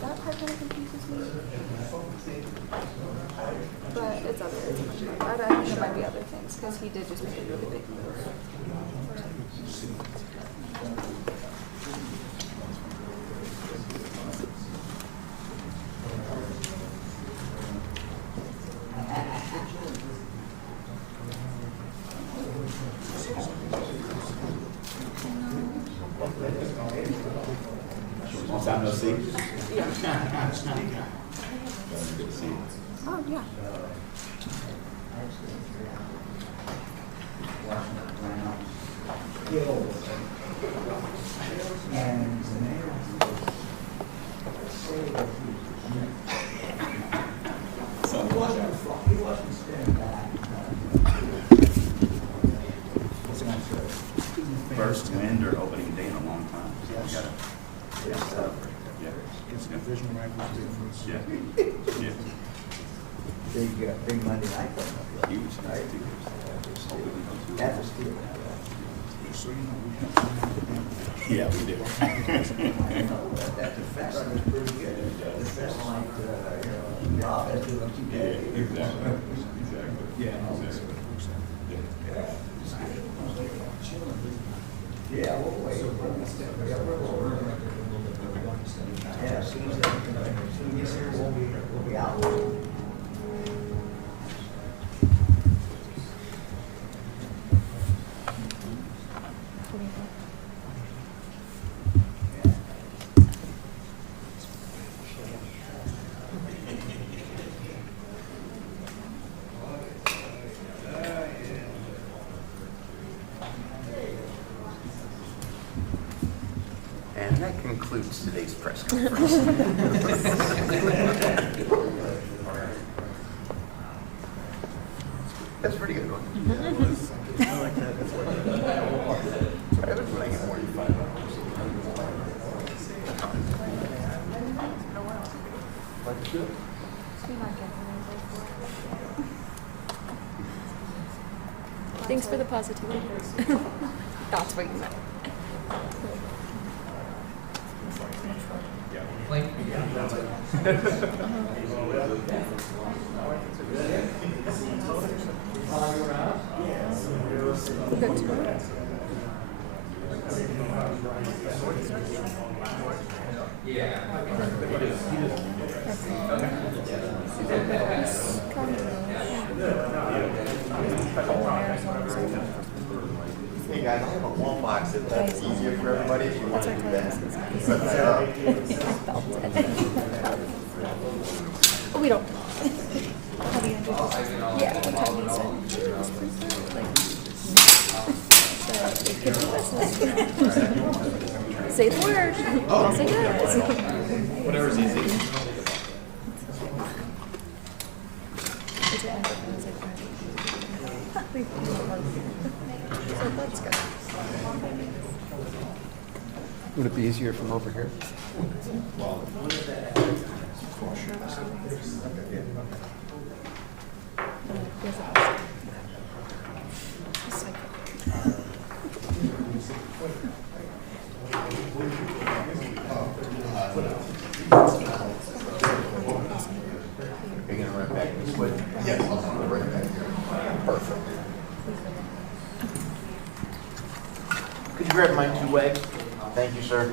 That part kind of confuses me. But it's other things. I think there might be other things, because he did just make a really big move. Long time no see. Yeah. Oh, yeah. First win or opening day in a long time. So we gotta, It's division rivals difference. yeah. Big Monday night coming up. Huge, Right? That's a steal. So, you know, we have. Yeah, we do. That defense was pretty good. Defense like, Rob has to keep Yeah, that. exactly. Yeah. Yeah, we'll wait. Yeah, as soon as he gets here, we'll be out. And that concludes today's press conference. That's a pretty good one. I like that. That's what I haven't been playing it more than 5 hours. Like it's good. Thanks for the positivity. That's what you meant. Good to know. Hey guys, I have a long box if that's easier for everybody. If you want to do that. We don't. How do you introduce? Yeah, one time he said, "Cheers, like, so it could be business." Say the word. I'll say yes. Whatever's easy. So that's good. Would it be easier from over here? Are you gonna run back this way? Yes. Right back here. Perfect. Could you grab my 2 wags? Thank you, sir.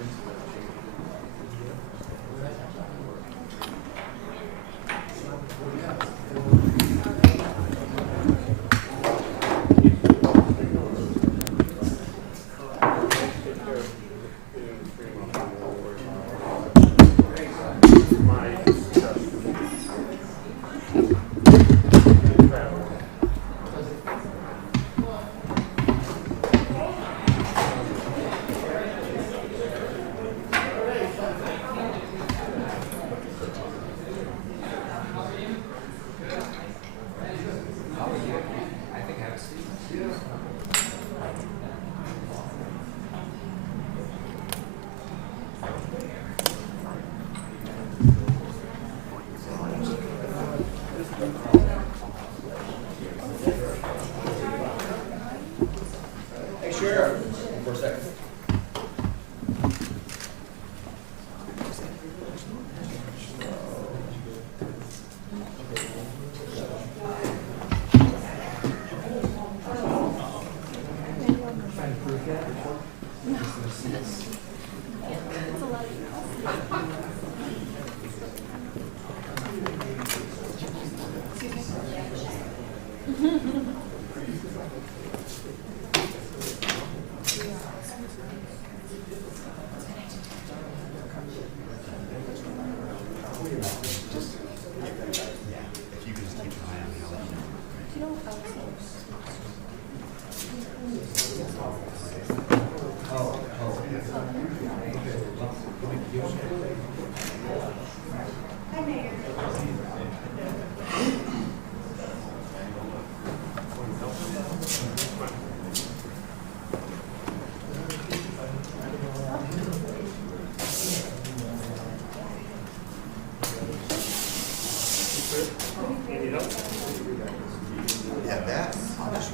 Yeah, that. I'll just.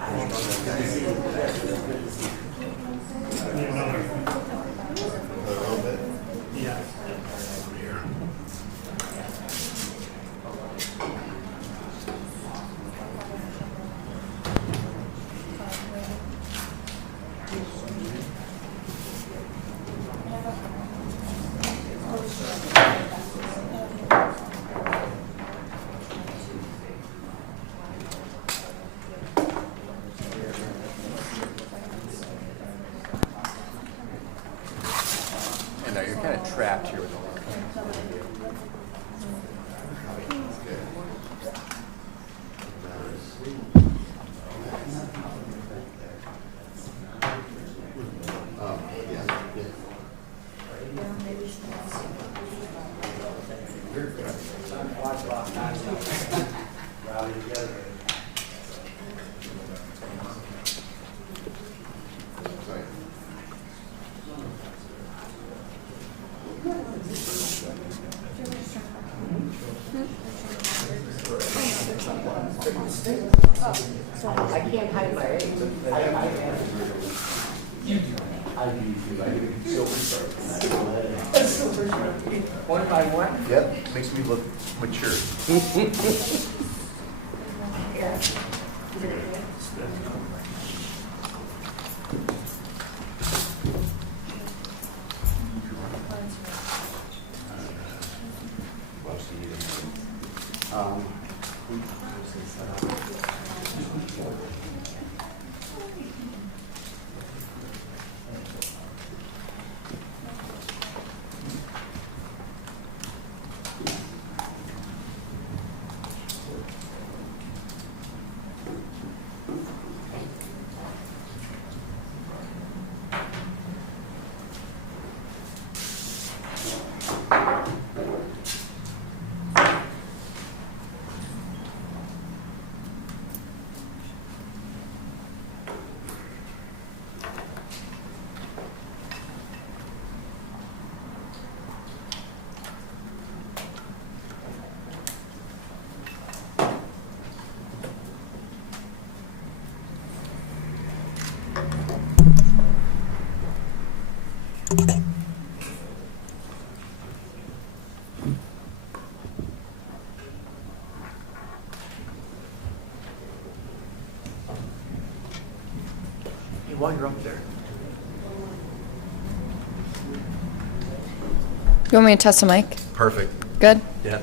A little bit. I know you're kind of trapped here with a lot of Oh, yeah, yeah. I can't hide my age. One by one? Yep, makes me look mature. Hey, while you're up there. You want me to test the mic? Perfect. Good? Yeah.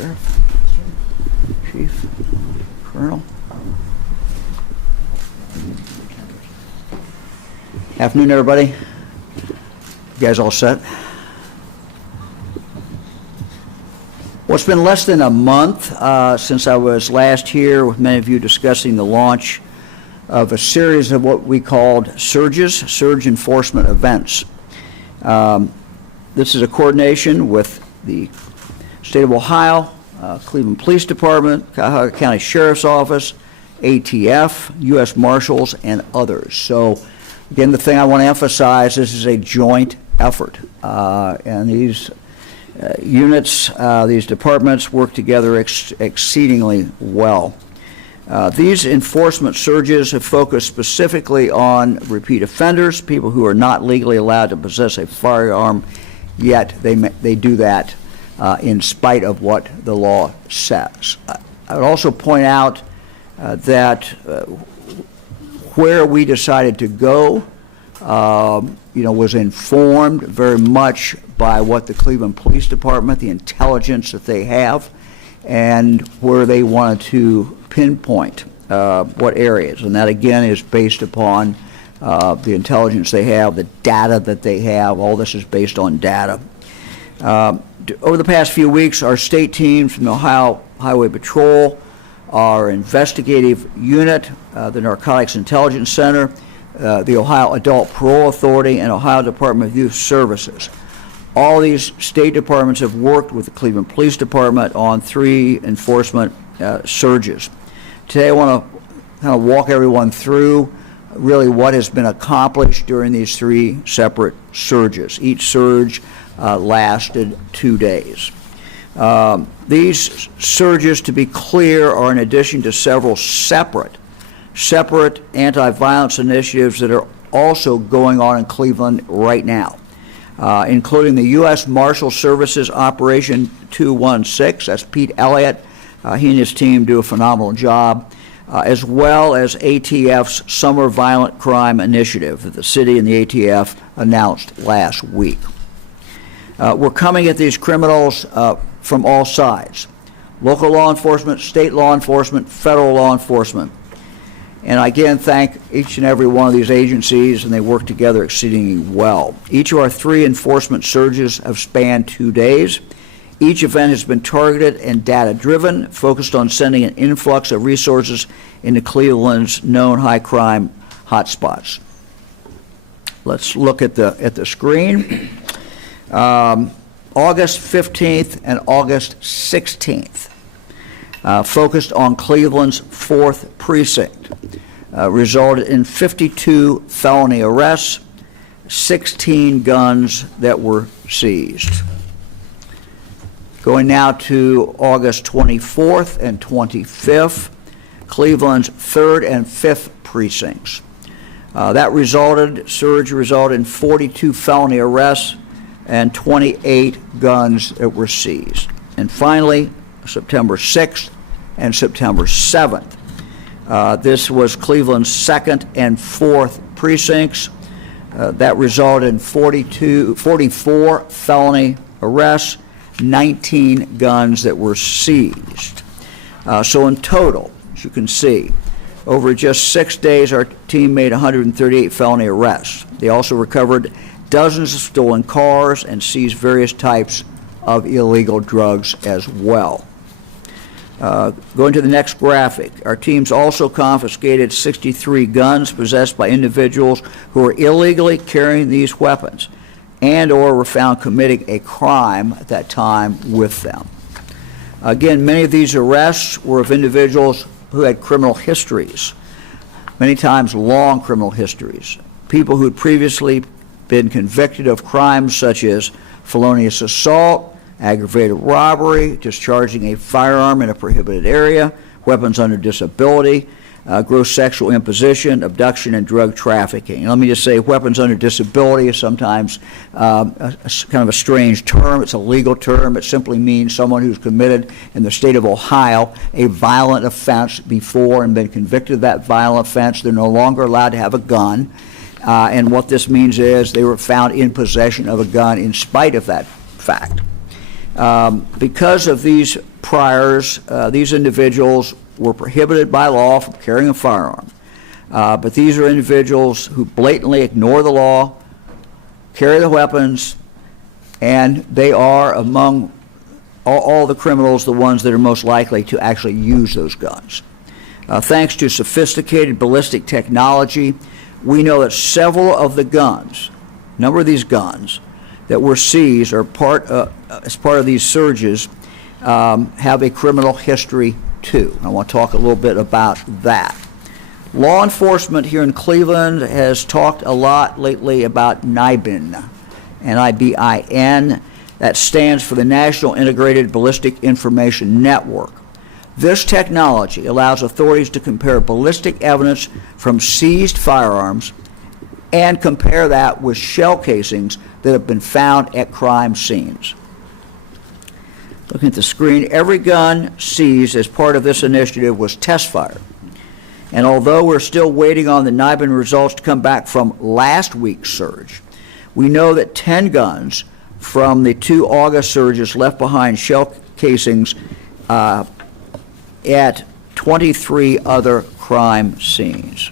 Sheriff, Chief, Colonel. Afternoon, everybody. You guys all set? Well, it's been less than a month since I was last here with many of you discussing the launch of a series of what we called surges, surge enforcement events. This is a coordination with the State of Ohio, Cleveland Police Department, Cuyahoga County Sheriff's Office, ATF, U.S. Marshals, and others. So, again, the thing I want to emphasize, this is a joint effort. And these units, these departments work together exceedingly well. These enforcement surges have focused specifically on repeat offenders, people who are not legally allowed to possess a firearm, yet they do that in spite of what the law says. I would also point out that where we decided to go, was informed very much by what the Cleveland Police Department, the intelligence that they have, and where they wanted to pinpoint what areas. And that, again, is based upon the intelligence they have, the data that they have. All this is based on data. Over the past few weeks, our state teams from the Ohio Highway Patrol, our investigative unit, the Narcotics Intelligence Center, the Ohio Adult Parole Authority, and Ohio Department of Youth Services. All these state departments have worked with the Cleveland Police Department on 3 enforcement surges. Today I want to kind of walk everyone through really what has been accomplished during these 3 separate surges. Each surge lasted 2 days. These surges, to be clear, are in addition to several separate anti-violence initiatives that are also going on in Cleveland right now, including the U.S. Marshal Services Operation 216. That's Pete Elliott. He and his team do a phenomenal job, as well as ATF's Summer Violent Crime Initiative that the city and the ATF announced last week. We're coming at these criminals from all sides: local law enforcement, state law enforcement, federal law enforcement. And I again thank each and every one of these agencies, and they work together exceedingly well. Each of our 3 enforcement surges have spanned 2 days. Each event has been targeted and data-driven, focused on sending an influx of resources into Cleveland's known high-crime hotspots. Let's look at the screen. August 15th and August 16th. Focused on Cleveland's 4th precinct, resulted in 52 felony arrests, 16 guns that were seized. Going now to August 24th and 25th, Cleveland's 3rd and 5th precincts. Surge resulted in 42 felony arrests and 28 guns that were seized. And finally, September 6th and September 7th. This was Cleveland's 2nd and 4th precincts. That resulted in 44 felony arrests, 19 guns that were seized. So in total, as you can see, over just 6 days, our team made 138 felony arrests. They also recovered dozens of stolen cars and seized various types of illegal drugs as well. Going to the next graphic, our teams also confiscated 63 guns possessed by individuals who were illegally carrying these weapons and or were found committing a crime at that time with them. Again, many of these arrests were of individuals who had criminal histories, many times long criminal histories, people who had previously been convicted of crimes such as felonious assault, aggravated robbery, discharging a firearm in a prohibited area, weapons under disability, gross sexual imposition, abduction, and drug trafficking. And let me just say, weapons under disability is sometimes kind of a strange term. It's a legal term. It simply means someone who's committed in the state of Ohio a violent offense before and been convicted of that violent offense. They're no longer allowed to have a gun. And what this means is they were found in possession of a gun in spite of that fact. Because of these priors. These individuals were prohibited by law from carrying a firearm. But these are individuals who blatantly ignore the law, carry the weapons, and they are among all the criminals the ones that are most likely to actually use those guns. Thanks to sophisticated ballistic technology, we know that several of the guns, a number of these guns that were seized or as part of these surges have a criminal history too. I want to talk a little bit about that. Law enforcement here in Cleveland has talked a lot lately about NIBIN, N-I-B-I-N. That stands for the National Integrated Ballistic Information Network. This technology allows authorities to compare ballistic evidence from seized firearms and compare that with shell casings that have been found at crime scenes. Looking at the screen, every gun seized as part of this initiative was test fired. And although we're still waiting on the NIBIN results to come back from last week's surge, we know that 10 guns from the 2 August surges left behind shell casings at 23 other crime scenes.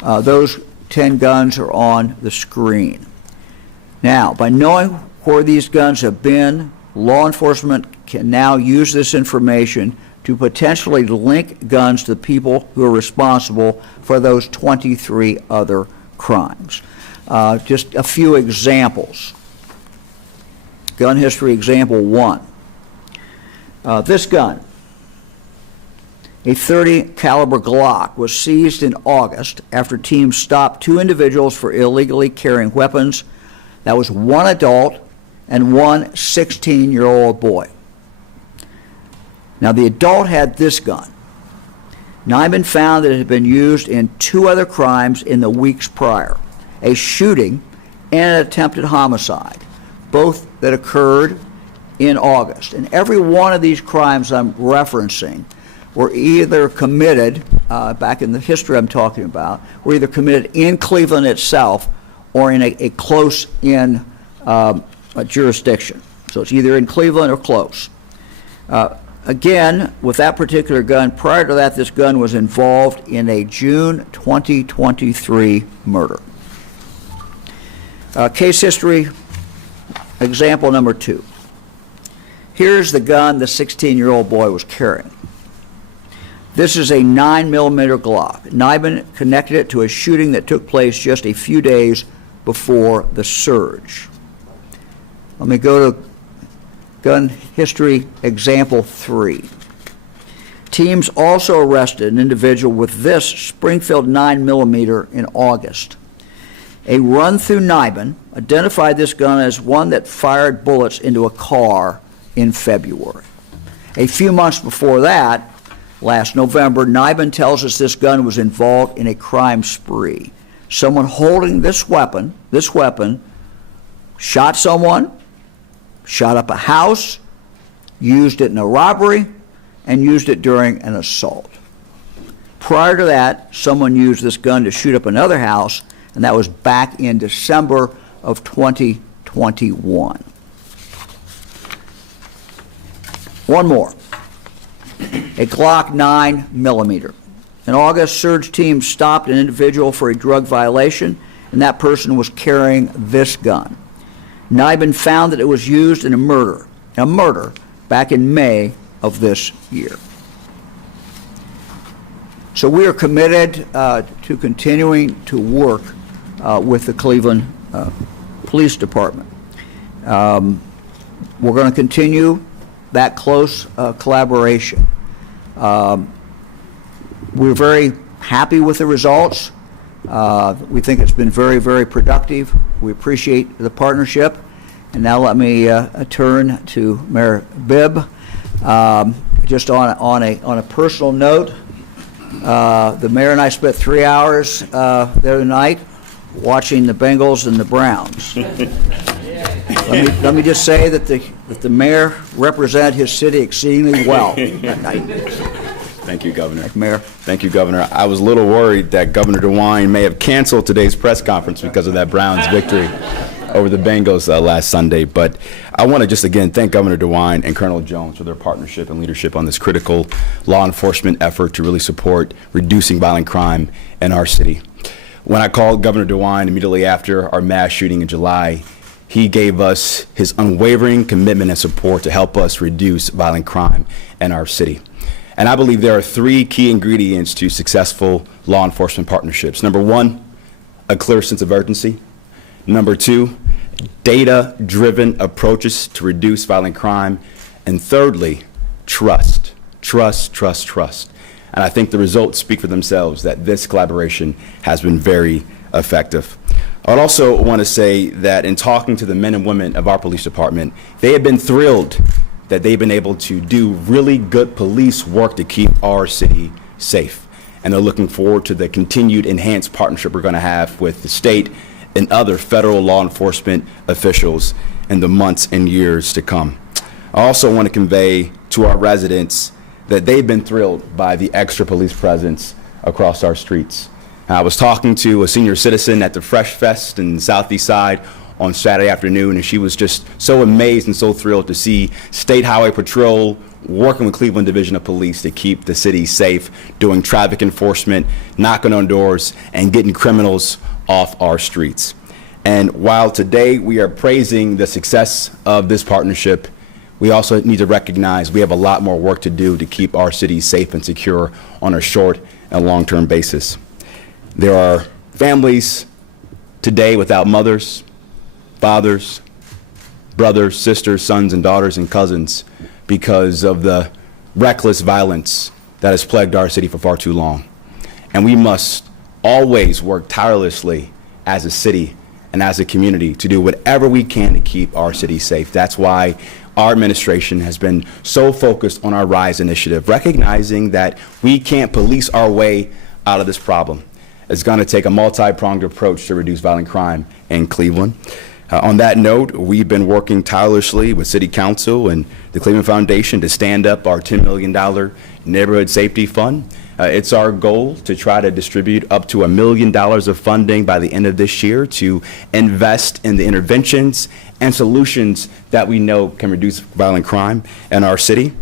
Those 10 guns are on the screen. Now, by knowing where these guns have been, law enforcement can now use this information to potentially link guns to the people who are responsible for those 23 other crimes. Just a few examples. Gun history example 1. This gun, a .30 caliber Glock, was seized in August after teams stopped 2 individuals for illegally carrying weapons. That was 1 adult and 1 16-year-old boy. Now, the adult had this gun. NIBIN found that it had been used in 2 other crimes in the weeks prior, a shooting and an attempted homicide, both that occurred in August. And every one of these crimes I'm referencing were either committed, back in the history I'm talking about, were either committed in Cleveland itself or in a close-in jurisdiction. So it's either in Cleveland or close. Again, with that particular gun, prior to that, this gun was involved in a June 2023 murder. Case history, example number 2. Here's the gun the 16-year-old boy was carrying. This is a 9mm Glock. NIBIN connected it to a shooting that took place just a few days before the surge. Let me go to gun history example 3. Teams also arrested an individual with this Springfield 9mm in August. A run through NIBIN identified this gun as one that fired bullets into a car in February. A few months before that, last November, NIBIN tells us this gun was involved in a crime spree. Someone holding this weapon shot someone, shot up a house, used it in a robbery, and used it during an assault. Prior to that, someone used this gun to shoot up another house, and that was back in December of 2021. One more. A Glock 9mm. In August, surge teams stopped an individual for a drug violation, and that person was carrying this gun. NIBIN found that it was used in a murder back in May of this year. So we are committed to continuing to work with the Cleveland Police Department. We're going to continue that close collaboration. We're very happy with the results. We think it's been very, very productive. We appreciate the partnership. And now let me turn to Mayor Bibb. Just on a personal note, the mayor and I spent 3 hours the other night watching the Bengals and the Browns. Let me just say that the mayor represented his city exceedingly well that night. Thank you, Governor. Thank you, Mayor. Thank you, Governor. I was a little worried that Governor DeWine may have canceled today's press conference because of that Browns victory. over the Bengals last Sunday. But I want to just again thank Governor DeWine and Colonel Jones for their partnership and leadership on this critical law enforcement effort to really support reducing violent crime in our city. When I called Governor DeWine immediately after our mass shooting in July, he gave us his unwavering commitment and support to help us reduce violent crime in our city. And I believe there are three key ingredients to successful law enforcement partnerships. Number one, a clear sense of urgency. Number two, data-driven approaches to reduce violent crime. And thirdly, trust. Trust, trust, trust. And I think the results speak for themselves that this collaboration has been very effective. I would also want to say that in talking to the men and women of our police department, they have been thrilled that they've been able to do really good police work to keep our city safe. And they're looking forward to the continued enhanced partnership we're going to have with the state and other federal law enforcement officials in the months and years to come. I also want to convey to our residents that they've been thrilled by the extra police presence across our streets. I was talking to a senior citizen at the Fresh Fest in the Southeast Side on Saturday afternoon, and she was just so amazed and so thrilled to see State Highway Patrol working with Cleveland Division of Police to keep the city safe, doing traffic enforcement, knocking on doors, and getting criminals off our streets. And while today we are praising the success of this partnership, we also need to recognize we have a lot more work to do to keep our city safe and secure on a short and long-term basis. There are families today without mothers, fathers, brothers, sisters, sons, and daughters, and cousins because of the reckless violence that has plagued our city for far too long. And we must always work tirelessly as a city and as a community to do whatever we can to keep our city safe. That's why our administration has been so focused on our RISE initiative, recognizing that we can't police our way out of this problem. It's going to take a multi-pronged approach to reduce violent crime in Cleveland. On that note, we've been working tirelessly with City Council and the Cleveland Foundation to stand up our $10 million Neighborhood Safety Fund. It's our goal to try to distribute up to $1 million of funding by the end of this year to invest in the interventions and solutions that we know can reduce violent crime in our city.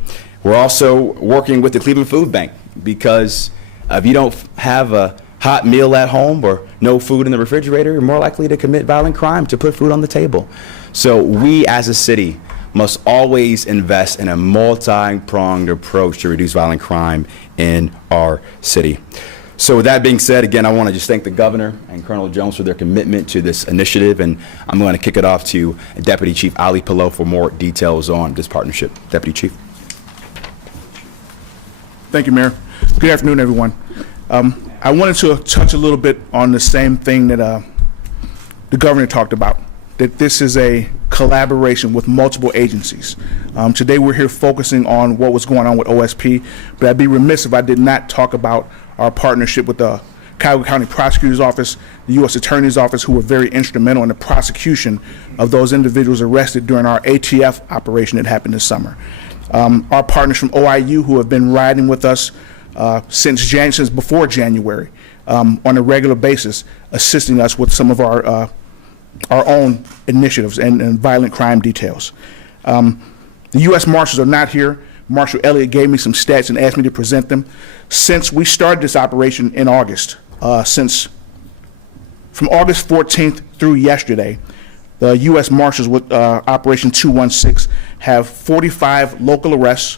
We're also working with the Cleveland Food Bank because if you don't have a hot meal at home or no food in the refrigerator, you're more likely to commit violent crime, to put food on the table. So we as a city must always invest in a multi-pronged approach to reduce violent crime in our city. So with that being said, again, I want to just thank the governor and Colonel Jones for their commitment to this initiative, and I'm going to kick it off to Deputy Chief Ali Pillow for more details on this partnership. Deputy Chief. Thank you, Mayor. Good afternoon, everyone. I wanted to touch a little bit on the same thing that the governor talked about, that this is a collaboration with multiple agencies. Today we're here focusing on what was going on with OSP, but I'd be remiss if I did not talk about our partnership with the Cuyahoga County Prosecutor's Office, the U.S. Attorney's Office, who were very instrumental in the prosecution of those individuals arrested during our ATF operation that happened this summer. Our partners from OIU, who have been riding with us since before January on a regular basis, assisting us with some of our own initiatives and violent crime details. The U.S. Marshals are not here. Marshal Elliott gave me some stats and asked me to present them. Since we started this operation in August, from August 14th through yesterday, the U.S. Marshals with Operation 216 have 45 local arrests,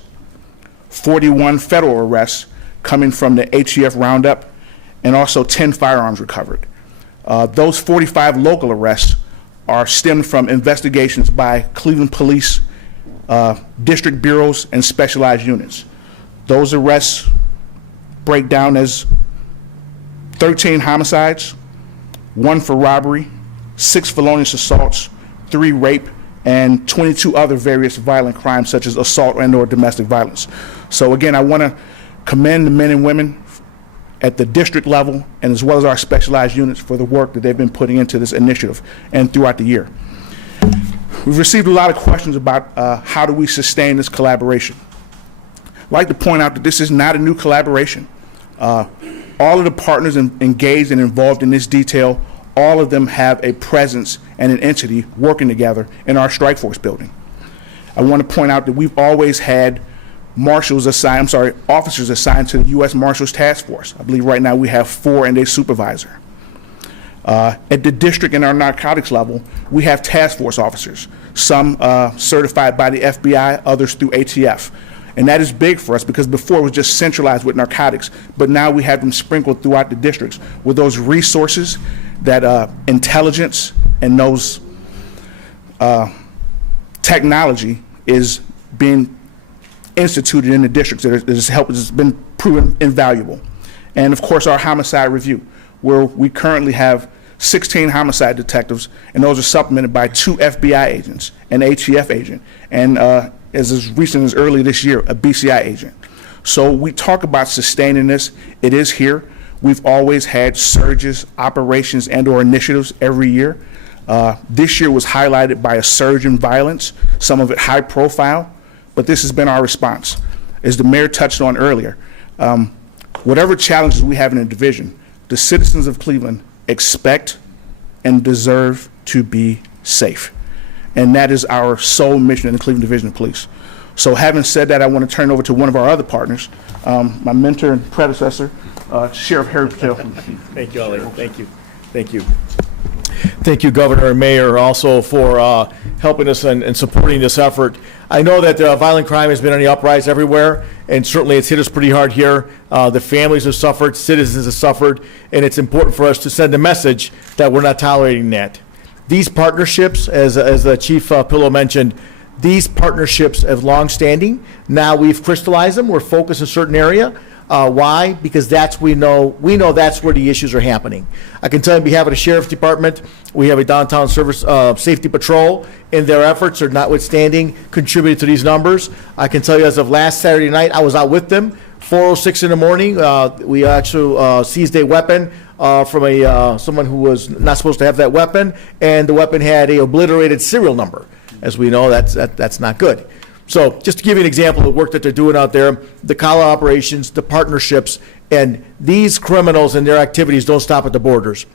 41 federal arrests coming from the ATF roundup, and also 10 firearms recovered. Those 45 local arrests are stemmed from investigations by Cleveland Police, district bureaus, and specialized units. Those arrests break down as 13 homicides, 1 for robbery, 6 felonious assaults, 3 rape, and 22 other various violent crimes such as assault and/or domestic violence. So again, I want to commend the men and women at the district level and as well as our specialized units for the work that they've been putting into this initiative and throughout the year. We've received a lot of questions about how do we sustain this collaboration. I'd like to point out that this is not a new collaboration. All of the partners engaged and involved in this detail all of them have a presence and an entity working together in our strike force building. I want to point out that we've always had officers assigned to the U.S. Marshals Task Force. I believe right now we have 4 and a supervisor. At the district and our narcotics level, we have task force officers, some certified by the FBI, others through ATF. And that is big for us because before it was just centralized with narcotics, but now we have them sprinkled throughout the districts with those resources, that intelligence and those technology is being instituted in the districts that has been proven invaluable. And of course, our homicide review, where we currently have 16 homicide detectives, and those are supplemented by 2 FBI agents, an ATF agent, and as recent as early this year, a BCI agent. So we talk about sustaining this. It is here. We've always had surges, operations, and/or initiatives every year. This year was highlighted by a surge in violence, some of it high profile, but this has been our response. As the mayor touched on earlier, whatever challenges we have in the division, the citizens of Cleveland expect and deserve to be safe. And that is our sole mission in the Cleveland Division of Police. So having said that, I want to turn over to one of our other partners, my mentor and predecessor, Sheriff Harry Patel. Thank you, Ali. Thank you. Thank you. Thank you, Governor and Mayor, also for helping us and supporting this effort. I know that violent crime has been on the uprise everywhere, and certainly it's hit us pretty hard here. The families have suffered, citizens have suffered, and it's important for us to send a message that we're not tolerating that. These partnerships, as Chief Pillow mentioned, these partnerships have long-standing. Now we've crystallized them. We're focused in a certain area. Why? Because we know that's where the issues are happening. I can tell you on behalf of the Sheriff's Department, we have a downtown service safety patrol, and their efforts are notwithstanding contributed to these numbers. I can tell you as of last Saturday night, I was out with them, 4:06 in the morning. We actually seized a weapon from someone who was not supposed to have that weapon, and the weapon had a obliterated serial number. As we know, that's not good. So just to give you an example of the work that they're doing out there, the collar operations, the partnerships, and these criminals and their activities don't stop at the borders.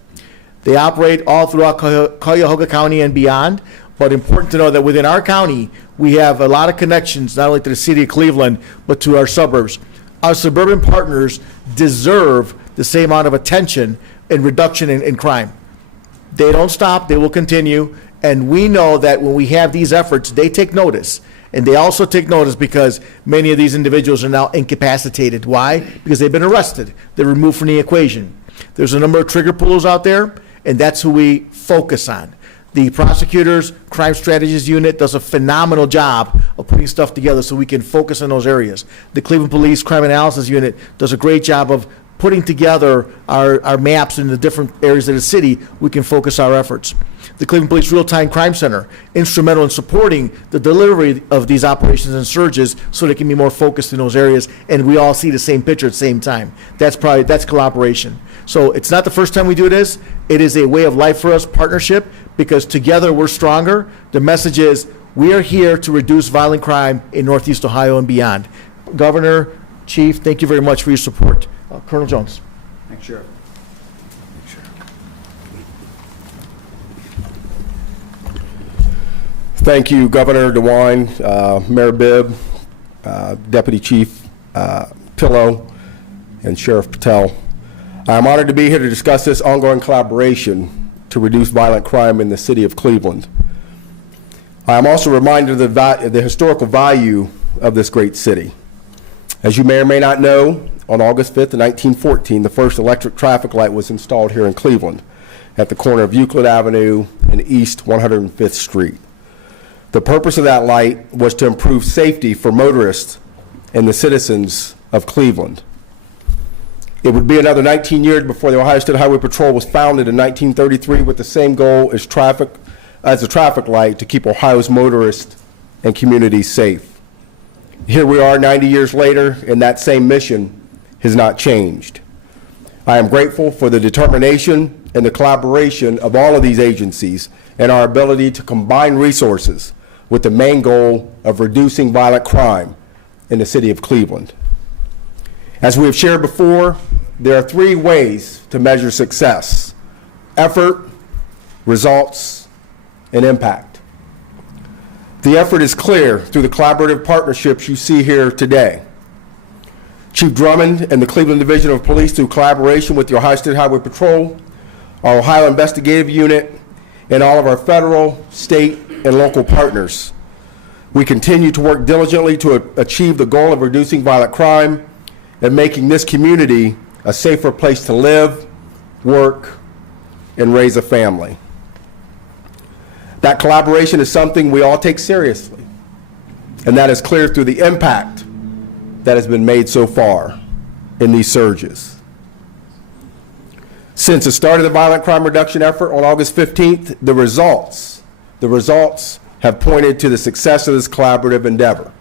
They operate all throughout Cuyahoga County and beyond, but important to know that within our county, we have a lot of connections, not only to the city of Cleveland, but to our suburbs. Our suburban partners deserve the same amount of attention and reduction in crime. They don't stop, they will continue, and we know that when we have these efforts, they take notice. And they also take notice because many of these individuals are now incapacitated. Why? Because they've been arrested. They're removed from the equation. There's a number of trigger pullers out there, and that's who we focus on. The prosecutors' crime strategies unit does a phenomenal job of putting stuff together so we can focus on those areas. The Cleveland Police Crime Analysis Unit does a great job of putting together our maps in the different areas of the city. We can focus our efforts. The Cleveland Police Real-Time Crime Center, instrumental in supporting the delivery of these operations and surges so they can be more focused in those areas, and we all see the same picture at the same time. That's collaboration. So it's not the first time we do this. It is a way of life for us, partnership, because together we're stronger. The message is we are here to reduce violent crime in Northeast Ohio and beyond. Governor, Chief, thank you very much for your support. Colonel Jones. Thanks, Sheriff. Thank you, Governor DeWine, Mayor Bibb, Deputy Chief Pillow, and Sheriff Patel. I'm honored to be here to discuss this ongoing collaboration to reduce violent crime in the city of Cleveland. I am also reminded of the historical value of this great city. As you may or may not know, on August 5th of 1914, the first electric traffic light was installed here in Cleveland at the corner of Euclid Avenue and East 105th Street. The purpose of that light was to improve safety for motorists and the citizens of Cleveland. It would be another 19 years before the Ohio State Highway Patrol was founded in 1933 with the same goal as a traffic light to keep Ohio's motorists and communities safe. Here we are 90 years later, and that same mission has not changed. I am grateful for the determination and the collaboration of all of these agencies and our ability to combine resources with the main goal of reducing violent crime in the city of Cleveland. As we have shared before, there are 3 ways to measure success: effort, results, and impact. The effort is clear through the collaborative partnerships you see here today. Chief Drummond and the Cleveland Division of Police, through collaboration with the Ohio State Highway Patrol, our Ohio Investigative Unit, and all of our federal, state, and local partners, we continue to work diligently to achieve the goal of reducing violent crime and making this community a safer place to live, work, and raise a family. That collaboration is something we all take seriously, and that is clear through the impact that has been made so far in these surges. Since the start of the violent crime reduction effort on August 15th, the results have pointed to the success of this collaborative endeavor.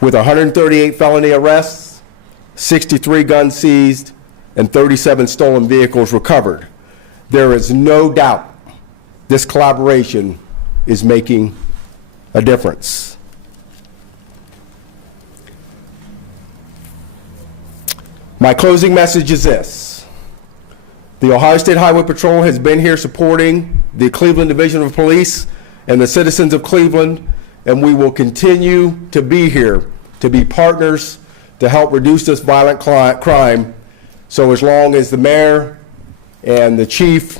With 138 felony arrests, 63 guns seized, and 37 stolen vehicles recovered, there is no doubt this collaboration is making a difference. My closing message is this: the Ohio State Highway Patrol has been here supporting the Cleveland Division of Police and the citizens of Cleveland, and we will continue to be here to be partners to help reduce this violent crime. So as long as the mayor and the chief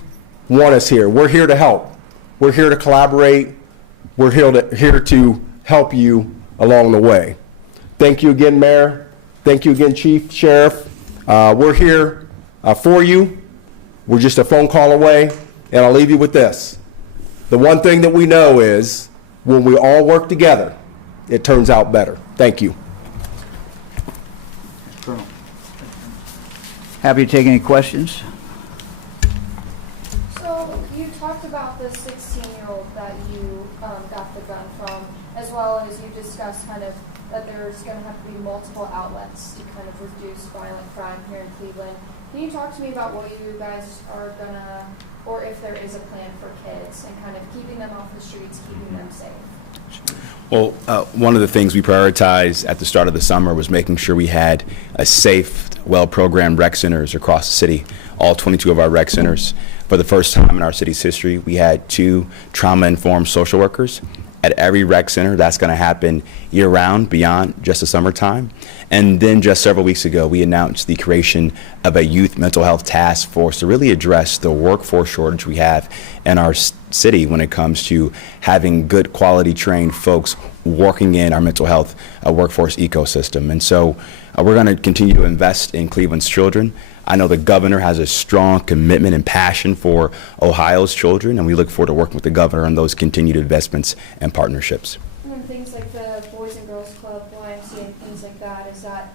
want us here, we're here to help. We're here to collaborate. We're here to help you along the way. Thank you again, Mayor. Thank you again, Chief, Sheriff. We're here for you. We're just a phone call away, and I'll leave you with this. The one thing that we know is when we all work together, it turns out better. Thank you. Happy to take any questions. So you talked about the 16-year-old that you got the gun from, as well as you discussed kind of that there's going to have to be multiple outlets to kind of reduce violent crime here in Cleveland. Can you talk to me about what you guys are going to, or if there is a plan for kids and kind of keeping them off the streets, keeping them safe? Well, one of the things we prioritized at the start of the summer was making sure we had a safe, well-programmed rec centers across the city. All 22 of our rec centers. For the first time in our city's history, we had 2 trauma-informed social workers at every rec center. That's going to happen year-round, beyond just the summertime. And then just several weeks ago, we announced the creation of a youth mental health task force to really address the workforce shortage we have in our city when it comes to having good quality trained folks working in our mental health workforce ecosystem. And so we're going to continue to invest in Cleveland's children. I know the governor has a strong commitment and passion for Ohio's children, and we look forward to working with the governor on those continued investments and partnerships. And then things like the Boys and Girls Club, YMCA, and things like that, is that,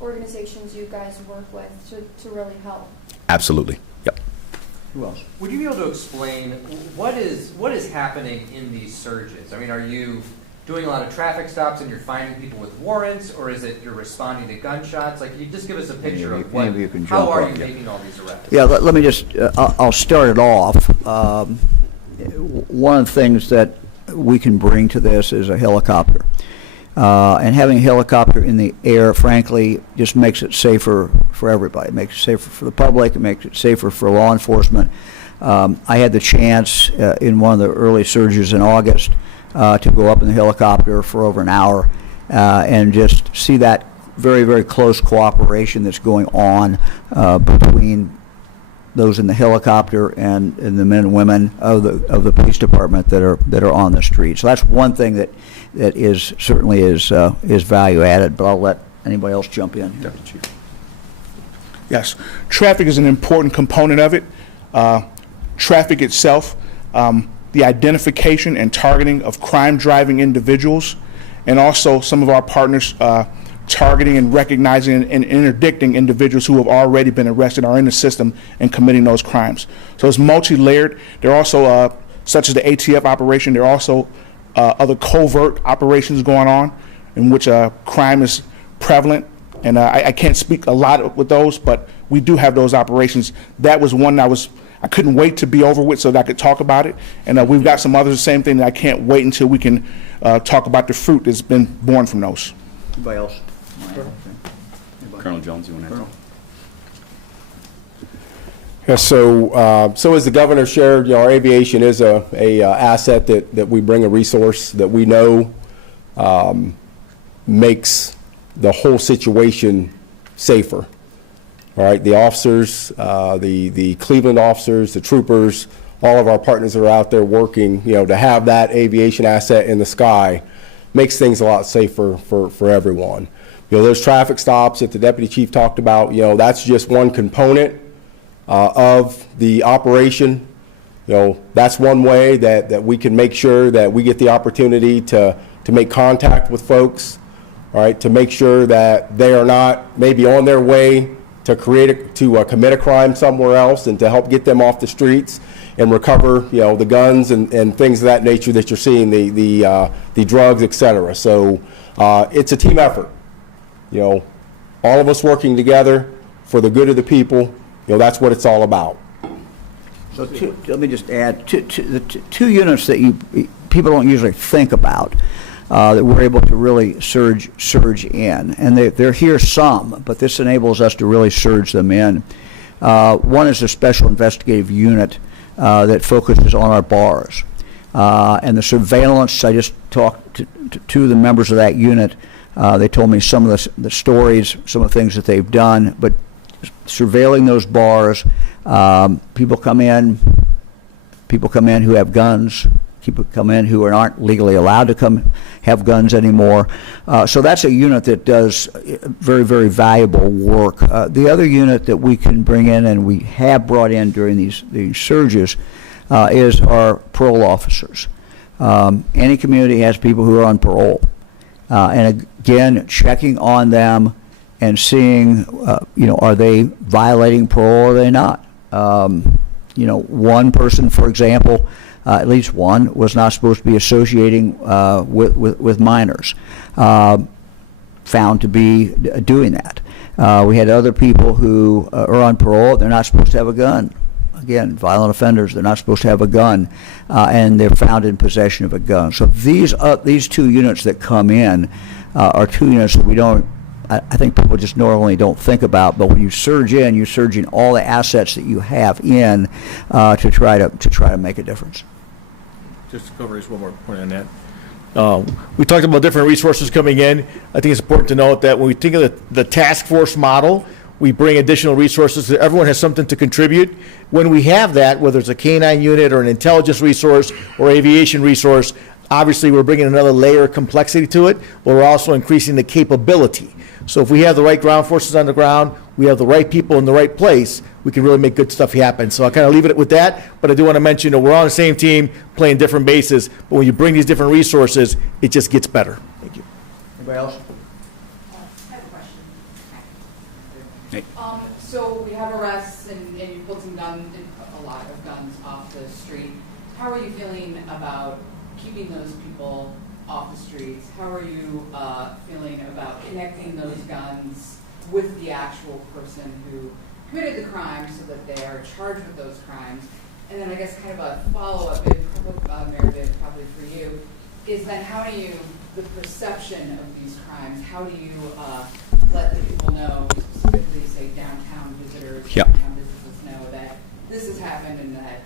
organizations you guys work with to really help? Absolutely. Yep. Who else? Would you be able to explain what is happening in these surges? I mean, are you doing a lot of traffic stops and you're finding people with warrants, or is it you're responding to gunshots? Like, you just give us a picture of what, how are you making all these arrests? Yeah, let me just, I'll start it off. One of the things that we can bring to this is a helicopter. And having a helicopter in the air, frankly, just makes it safer for everybody. It makes it safer for the public. It makes it safer for law enforcement. I had the chance in one of the early surges in August to go up in the helicopter for over an hour and just see that very, very close cooperation that's going on between those in the helicopter and the men and women of the police department that are on the street. So that's one thing that is certainly is value added. But I'll let anybody else jump in. Yes, traffic is an important component of it. Traffic itself, the identification and targeting of crime-driving individuals, and also some of our partners targeting and recognizing and interdicting individuals who have already been arrested, are in the system and committing those crimes. So it's multi-layered. There are also, such as the ATF operation, there are also other covert operations going on in which crime is prevalent. And I can't speak a lot with those, but we do have those operations. That was one I couldn't wait to be over with so that I could talk about it. And we've got some others, the same thing, that I can't wait until we can talk about the fruit that's been born from those. Anybody else? Colonel Jones, you want to answer? Yeah, so as the governor shared, our aviation is a asset that we bring, a resource that we know makes the whole situation safer. All right, the officers, the Cleveland officers, the troopers, all of our partners that are out there working, to have that aviation asset in the sky makes things a lot safer for everyone. Those traffic stops that the deputy chief talked about, that's just one component of the operation. That's one way that we can make sure that we get the opportunity to make contact with folks, all right, to make sure that they are not maybe on their way to commit a crime somewhere else, and to help get them off the streets and recover, the guns and things of that nature that you're seeing, the drugs, et cetera. So it's a team effort. All of us working together for the good of the people. That's what it's all about. So let me just add, the two units that people don't usually think about, that we're able to really surge in. And they're here some, but this enables us to really surge them in. One is a special investigative unit that focuses on our bars. And the surveillance, I just talked to the members of that unit. They told me some of the stories, some of the things that they've done, but surveilling those bars, people come in who have guns, people come in who aren't legally allowed to come have guns anymore. So that's a unit that does very, very valuable work. The other unit that we can bring in, and we have brought in during these surges, is our parole officers. Any community has people who are on parole. And again, checking on them and seeing, are they violating parole or are they not? One person, for example, at least one, was not supposed to be associating with minors, found to be doing that. We had other people who are on parole. They're not supposed to have a gun. Again, violent offenders, they're not supposed to have a gun, and they're found in possession of a gun. So these two units that come in are two units that we don't, I think people just normally don't think about, but when you surge in, you're surging all the assets that you have in to try to make a difference. Just to cover just one more point on that. We talked about different resources coming in. I think it's important to note that when we think of the task force model, we bring additional resources. Everyone has something to contribute. When we have that, whether it's a K-9 unit or an intelligence resource or aviation resource, obviously we're bringing another layer of complexity to it, but we're also increasing the capability. So if we have the right ground forces on the ground, we have the right people in the right place, we can really make good stuff happen. So I kind of leave it with that, but I do want to mention that we're on the same team, playing different bases, but when you bring these different resources, it just gets better. Thank you. Anybody else? I have a question. So we have arrests and you pulled a lot of guns off the street. How are you feeling about keeping those people off the streets? How are you feeling about connecting those guns with the actual person who committed the crime so that they are charged with those crimes? And then I guess kind of a follow-up, Mayor Bibb, probably for you, is then how do you, the perception of these crimes, how do you let the people know, specifically say downtown visitors, downtown businesses know that this has happened and that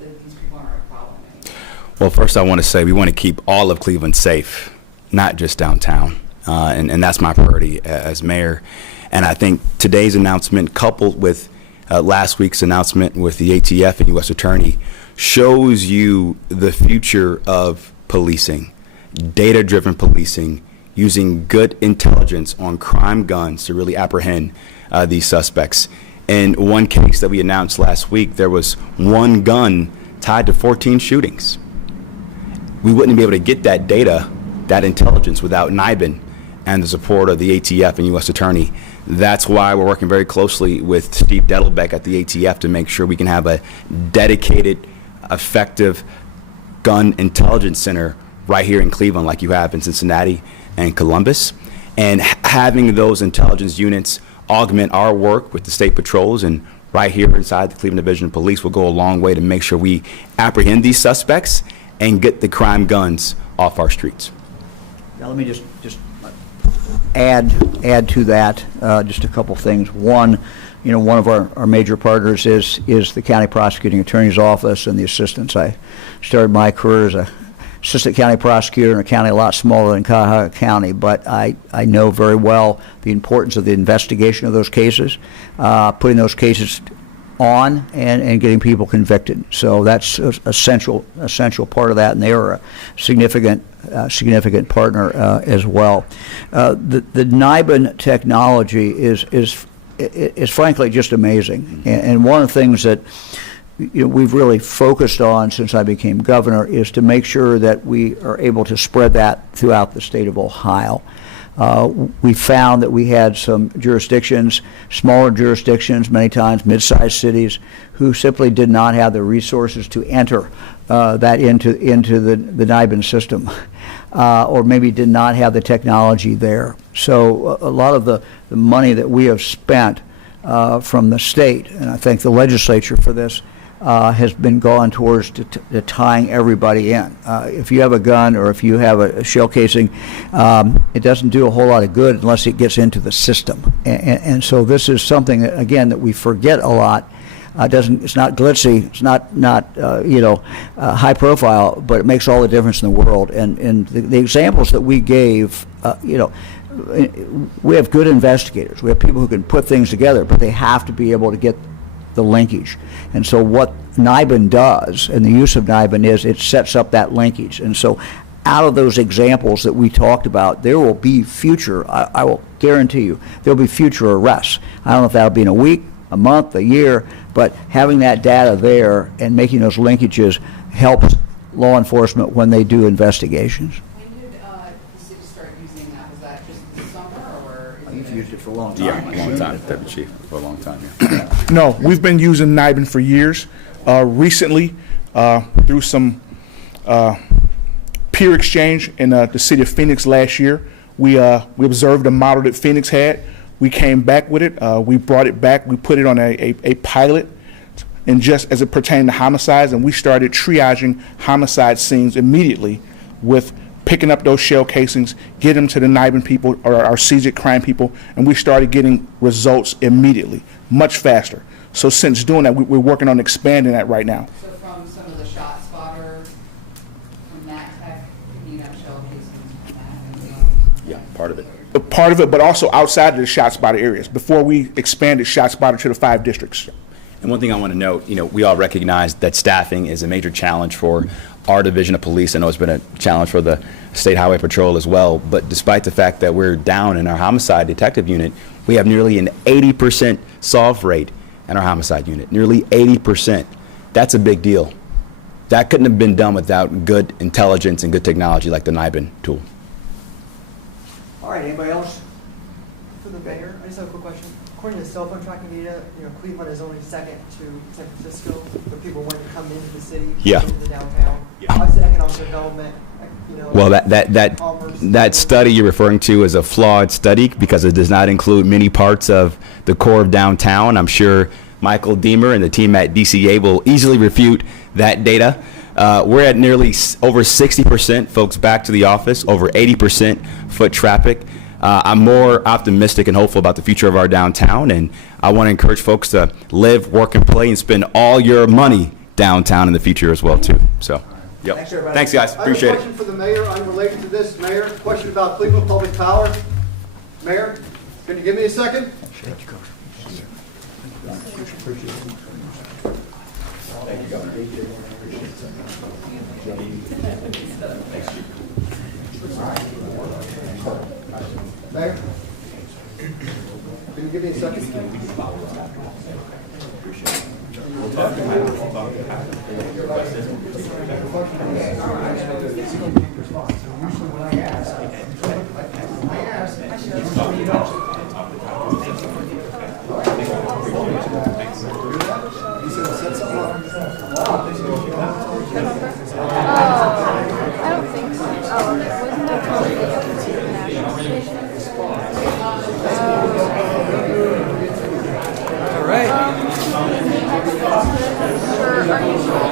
these people aren't a problem anymore? Well, first I want to say we want to keep all of Cleveland safe, not just downtown. And that's my priority as mayor. And I think today's announcement, coupled with last week's announcement with the ATF and U.S. Attorney, shows you the future of policing, data-driven policing, using good intelligence on crime guns to really apprehend these suspects. In one case that we announced last week, there was one gun tied to 14 shootings. We wouldn't be able to get that data, that intelligence, without NIBIN and the support of the ATF and U.S. Attorney. That's why we're working very closely with Steve Dettelbeck at the ATF to make sure we can have a dedicated, effective gun intelligence center right here in Cleveland, like you have in Cincinnati and Columbus. And having those intelligence units augment our work with the state patrols and right here inside the Cleveland Division of Police will go a long way to make sure we apprehend these suspects and get the crime guns off our streets. Now let me just add to that just a couple things. One, one of our major partners is the County Prosecuting Attorney's Office and the assistants. I started my career as a assistant county prosecutor in a county a lot smaller than Cuyahoga County, but I know very well the importance of the investigation of those cases, putting those cases on and getting people convicted. So that's an essential part of that, and they are a significant partner as well. The NIBIN technology is frankly just amazing, and one of the things that we've really focused on since I became governor is to make sure that we are able to spread that throughout the state of Ohio. We found that we had some jurisdictions, smaller jurisdictions, many times mid-sized cities, who simply did not have the resources to enter that into the NIBIN system, or maybe did not have the technology there. So a lot of the money that we have spent from the state, and I thank the legislature for this, has been gone towards to tying everybody in. If you have a gun or if you have a shell casing, it doesn't do a whole lot of good unless it gets into the system. And so this is something that, again, that we forget a lot. It's not glitzy, it's not high profile, but it makes all the difference in the world. And the examples that we gave, we have good investigators. We have people who can put things together, but they have to be able to get the linkage. And so what NIBIN does, and the use of NIBIN, is it sets up that linkage. And so out of those examples that we talked about, there will be future, I will guarantee you, there will be future arrests. I don't know if that'll be in a week, a month, a year, but having that data there and making those linkages helps law enforcement when they do investigations. When did the city start using that? Was that just this summer, or? You've used it for a long time. Yeah, a long time, Deputy Chief, for a long time, yeah. No, we've been using NIBIN for years. Recently, through some peer exchange in the city of Phoenix last year, we observed a model that Phoenix had. We came back with it. We brought it back. We put it on a pilot, and just as it pertained to homicides, and we started triaging homicide scenes immediately with picking up those shell casings, get them to the NIBIN people or our seizure crime people, and we started getting results immediately, much faster. So since doing that, we're working on expanding that right now. So from some of the shot spotter, from that tech, picking up shell casings from that? Yeah, part of it. Part of it, but also outside of the shot spotter areas, before we expanded shot spotter to the 5 districts. And one thing I want to note, we all recognize that staffing is a major challenge for our division of police. I know it's been a challenge for the State Highway Patrol as well, but despite the fact that we're down in our homicide detective unit, we have nearly an 80% solve rate in our homicide unit, nearly 80%. That's a big deal. That couldn't have been done without good intelligence and good technology like the NIBIN tool. All right, anybody else? For the mayor, I just have a quick question. According to cell phone tracking data, Cleveland is only second to San Francisco for people wanting to come into the city, Yeah. into the downtown. Obviously, economic development, Well, commerce. that study you're referring to is a flawed study because it does not include many parts of the core of downtown. I'm sure Michael Deemer and the team at DCA will easily refute that data. We're at nearly over 60% folks back to the office, over 80% foot traffic. I'm more optimistic and hopeful about the future of our downtown, and I want to encourage folks to live, work, and play and spend all your money downtown in the future as well, too. So, yep. Thanks, everybody. Thanks, guys. Appreciate I it. have a question for the mayor unrelated to this. Mayor, question about Cleveland Public Power. Mayor, can you give me a second? Mayor, can you give me a second? I don't think so. Oh, wasn't that probably the national station? All right. Sure, are you sure?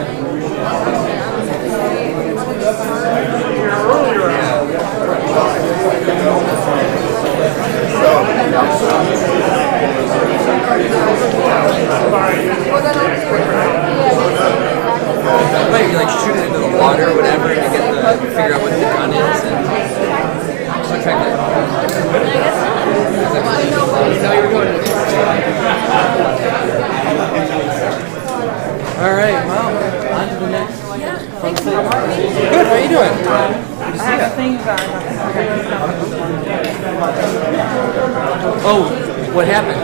Yeah, thanks for Good, how are you doing? Oh, what happened?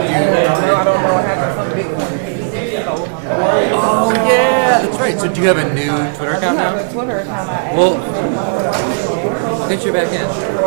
Oh, yeah, that's right. So do you have a new Twitter account now? Twitter account I Well, get you back in.